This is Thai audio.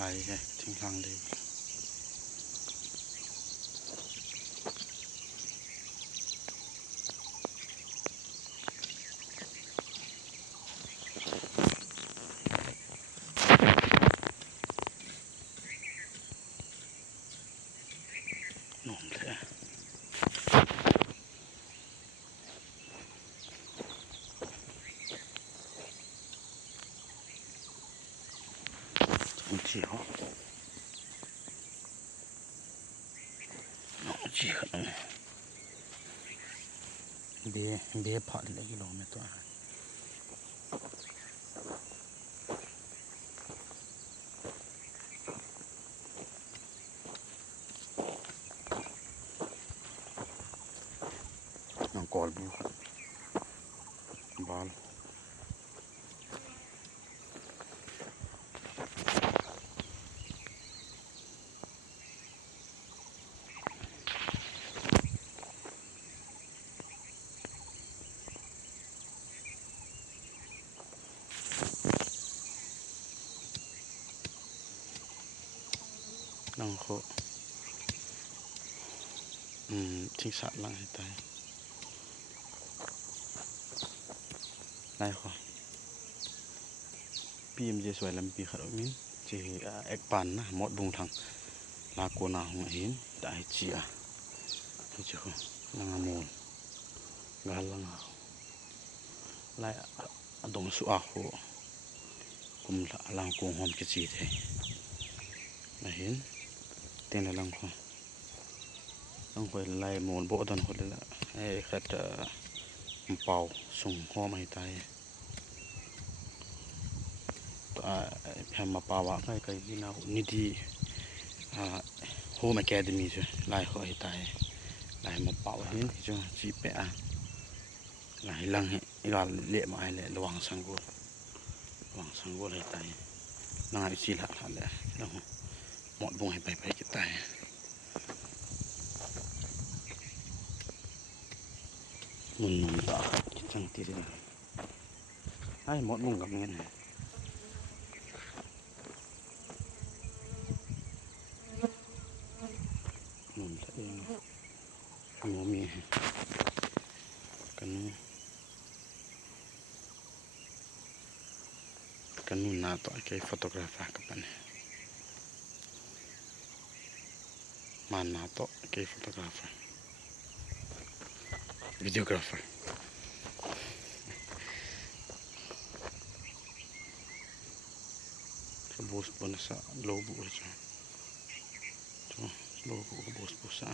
ไหลทิ้งทางเดียวนุ่มเลยเขียวน้องเขียวเบี้ยผัดเลยกิโลเมตรตัวน้องกอลบูบอลน้องโคทิ้งสัตว์ล่างให้ตายได้ขอพี่มันจะสวยลำปีขนาดนี้จะเอกปันนะหมดบุงทางลากวนหงเห็นได้เจียนี่จะเขาลังมูลกาลังไล่ดงสุอาโคกุมลังกงหอมกระจีเทมาเห็นเต็นลังเขาต้องคอยไล่มูลโบดันคนเลยละไอ้ขัดเป่าส่งหอมให้ตายแพมมาปาวะใกล้ๆที่นานี่ดีโฮมแอคาเดมี่จ้ะไล่เขาให้ตายไล่มาเป่าเห็นจ้ะจีเปะไล่ลังให้อีกาเละมาให้เลยระวังสังกูให้ตายนางสิละแหละแล้วหมดบุงให้ไปจะตายนุ่มๆต่อจังตีเลยให้หมดบุงกับเงี้ยนุ่มตัวเองหมูมีกันนู่นนาต่อไอ้ฟอโตกราฟากับมันมันนาต่อไอ้ฟอโตกราฟาวิดีโอกราฟาbos bonasa lobo aja lobo bos bosa